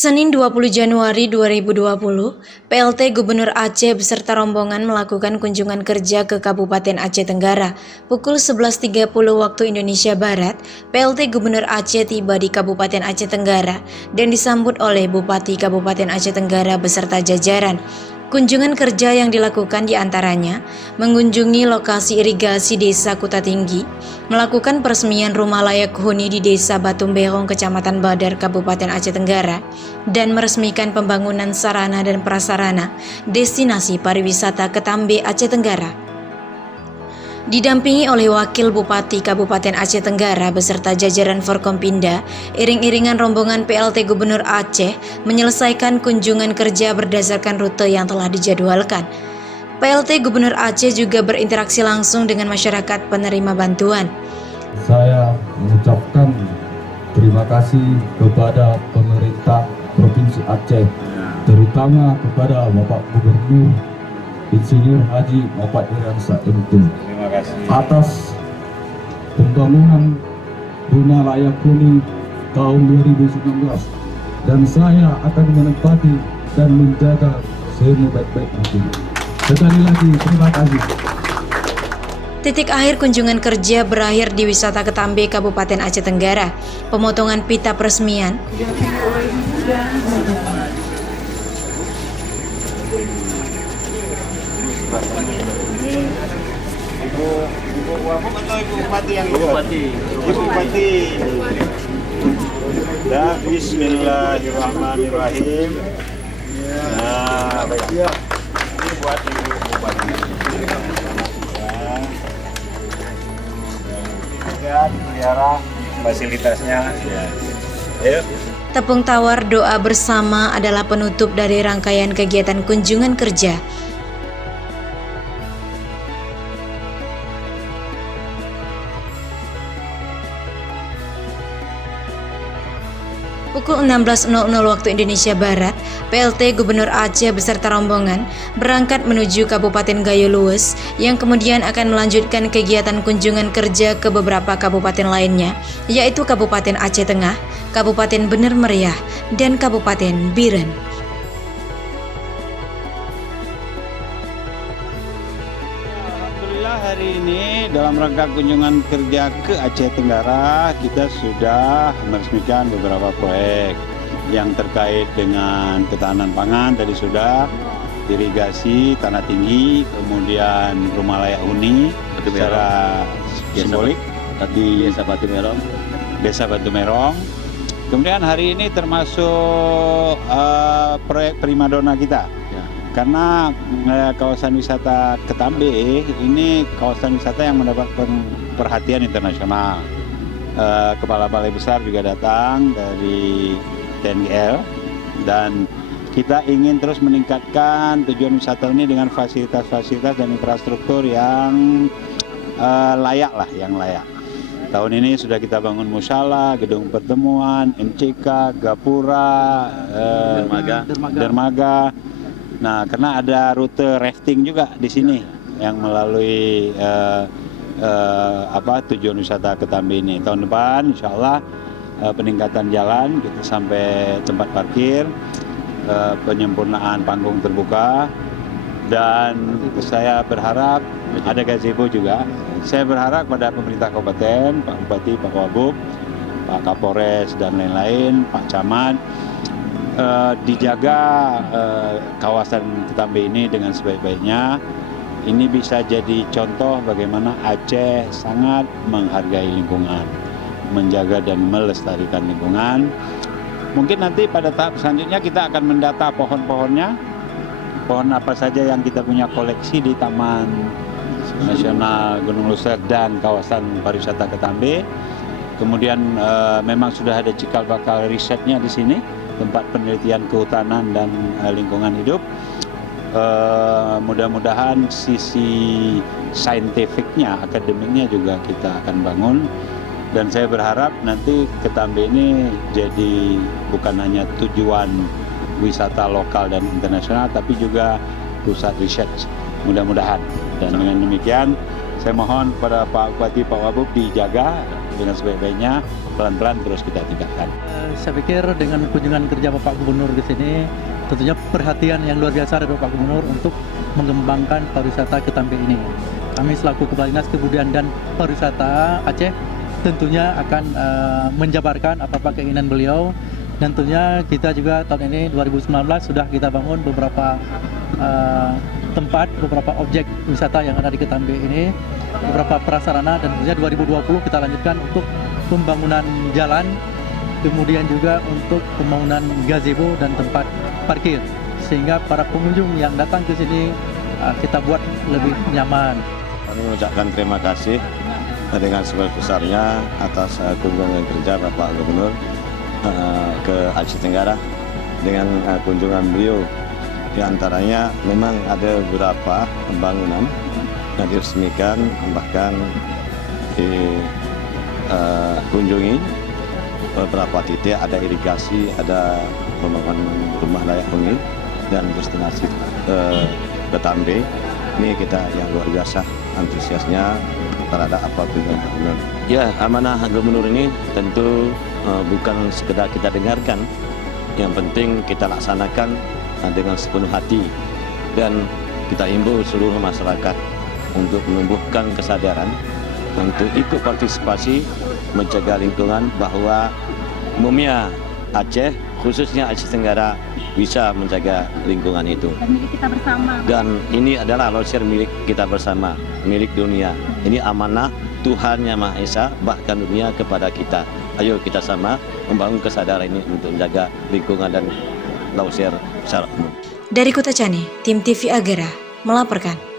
Senin 20 Januari 2020, PLT Gubernur Aceh beserta rombongan melakukan kunjungan kerja ke Kabupaten Aceh Tenggara. Pukul 11.30 waktu Indonesia Barat, PLT Gubernur Aceh tiba di Kabupaten Aceh Tenggara dan disambut oleh Bupati Kabupaten Aceh Tenggara beserta jajaran. Kunjungan kerja yang dilakukan diantaranya mengunjungi lokasi irigasi Desa Kuta Tinggi, melakukan peresmian rumah layak huni di Desa Batu Berong, Kecamatan Badar, Kabupaten Aceh Tenggara, dan meresmikan pembangunan sarana dan prasarana destinasi pariwisata Ketambe, Aceh Tenggara. Didampingi oleh Wakil Bupati Kabupaten Aceh Tenggara beserta jajaran Forkompinda, iring-iringan rombongan PLT Gubernur Aceh menyelesaikan kunjungan kerja berdasarkan rute yang telah dijadwalkan. PLT Gubernur Aceh juga berinteraksi langsung dengan masyarakat penerima bantuan. Saya mengucapkan terima kasih kepada pemerintah Provinsi Aceh, terutama kepada Bapak Gubernur Insinyur Haji Muhammad Iriansyah M.Tum atas pembangunan rumah layak huni tahun 2019, dan saya akan menempati dan menjaga sebaik-baik mungkin. Sekali lagi terima kasih. Titik akhir kunjungan kerja berakhir di wisata Ketambe, Kabupaten Aceh Tenggara. Pemotongan pita peresmian, Ibu Wabuk atau Ibu Bupati yang Bupati? Ibu Bupati. Dan Bismillahirrahmanirrahim. Nah, baik. Ini buat Ibu Bupati. Ya, dipelihara fasilitasnya. Ya. Ayo. tepung tawar doa bersama adalah penutup dari rangkaian kegiatan kunjungan kerja. Pukul 16.00 waktu Indonesia Barat, PLT Gubernur Aceh beserta rombongan berangkat menuju Kabupaten Gayo Luwes yang kemudian akan melanjutkan kegiatan kunjungan kerja ke beberapa kabupaten lainnya, yaitu Kabupaten Aceh Tengah, Kabupaten Bener Meriah, dan Kabupaten Biren. Alhamdulillah hari ini dalam rangka kunjungan kerja ke Aceh Tenggara kita sudah meresmikan beberapa proyek yang terkait dengan ketahanan pangan. Tadi sudah irigasi tanah tinggi, kemudian rumah layak huni secara simbolik di Desa Batu Berong. Kemudian hari ini termasuk proyek primadona kita. Karena kawasan wisata Ketambe ini kawasan wisata yang mendapatkan perhatian internasional. Kepala Balai Besar juga datang dari TNGL, dan kita ingin terus meningkatkan tujuan wisata ini dengan fasilitas-fasilitas dan infrastruktur yang layak. Tahun ini sudah kita bangun musala, gedung pertemuan, MCK, Gapura, Dermaga. Nah, karena ada rute rafting juga di sini yang melalui tujuan wisata Ketambe ini. Tahun depan, insya Allah peningkatan jalan kita sampai tempat parkir, penyempurnaan panggung terbuka, dan saya berharap ada gazebo juga. Saya berharap pada pemerintah kabupaten, Pak Bupati, Pak Wabub, Pak Kapolres, dan lain-lain, Pak Camat, dijaga kawasan Ketambe ini dengan sebaik-baiknya. Ini bisa jadi contoh bagaimana Aceh sangat menghargai lingkungan, menjaga dan melestarikan lingkungan. Mungkin nanti pada tahap selanjutnya kita akan mendata pohon-pohonnya, pohon apa saja yang kita punya koleksi di Taman Nasional Gunung Luser dan kawasan pariwisata Ketambe. Kemudian memang sudah ada cikal bakal risetnya di sini, tempat penelitian kehutanan dan lingkungan hidup. Mudah-mudahan sisi saintifiknya, akademiknya juga kita akan bangun, dan saya berharap nanti Ketambe ini jadi bukan hanya tujuan wisata lokal dan internasional, tapi juga pusat riset, mudah-mudahan. Dan dengan demikian saya mohon kepada Pak Bupati, Pak Wabub dijaga dengan sebaik-baiknya, pelan-pelan terus kita tingkatkan. Saya pikir dengan kunjungan kerja Bapak Gubernur ke sini, tentunya perhatian yang luar biasa dari Bapak Gubernur untuk mengembangkan pariwisata Ketambe ini. Kami selaku Kepala Dinas Kebudayaan dan Pariwisata Aceh tentunya akan menjabarkan apa-apa keinginan beliau, dan tentunya kita juga tahun ini 2019 sudah kita bangun beberapa tempat, beberapa objek wisata yang ada di Ketambe ini, beberapa prasarana, dan tentunya 2020 kita lanjutkan untuk pembangunan jalan, kemudian juga untuk pembangunan gazebo dan tempat parkir, sehingga para pengunjung yang datang ke sini kita buat lebih nyaman. Kami mengucapkan terima kasih dengan sebesar-besarnya atas kunjungan kerja Bapak Gubernur ke Aceh Tenggara. Dengan kunjungan beliau, di antaranya memang ada beberapa pembangunan yang diresmikan, bahkan dikunjungi beberapa titik, ada irigasi, ada pembangunan rumah layak huni dan destinasi Ketambe. Ini kita yang luar biasa antusiasnya terhadap apa kunjungan gubernur. Ya, amanah gubernur ini tentu bukan sekedar kita dengarkan, yang penting kita laksanakan dengan sepenuh hati, dan kita himbau seluruh masyarakat untuk menumbuhkan kesadaran untuk ikut partisipasi menjaga lingkungan, bahwa Mumia Aceh, khususnya Aceh Tenggara, bisa menjaga lingkungan itu. Dan milik kita bersama. Dan ini adalah laut milik kita bersama, milik dunia. Ini amanah Tuhan Yang Maha Esa, bahkan dunia kepada kita. Ayo kita sama membangun kesadaran ini untuk menjaga lingkungan dan laut secara umum. Dari Kota Cani, tim TV Agera melaporkan.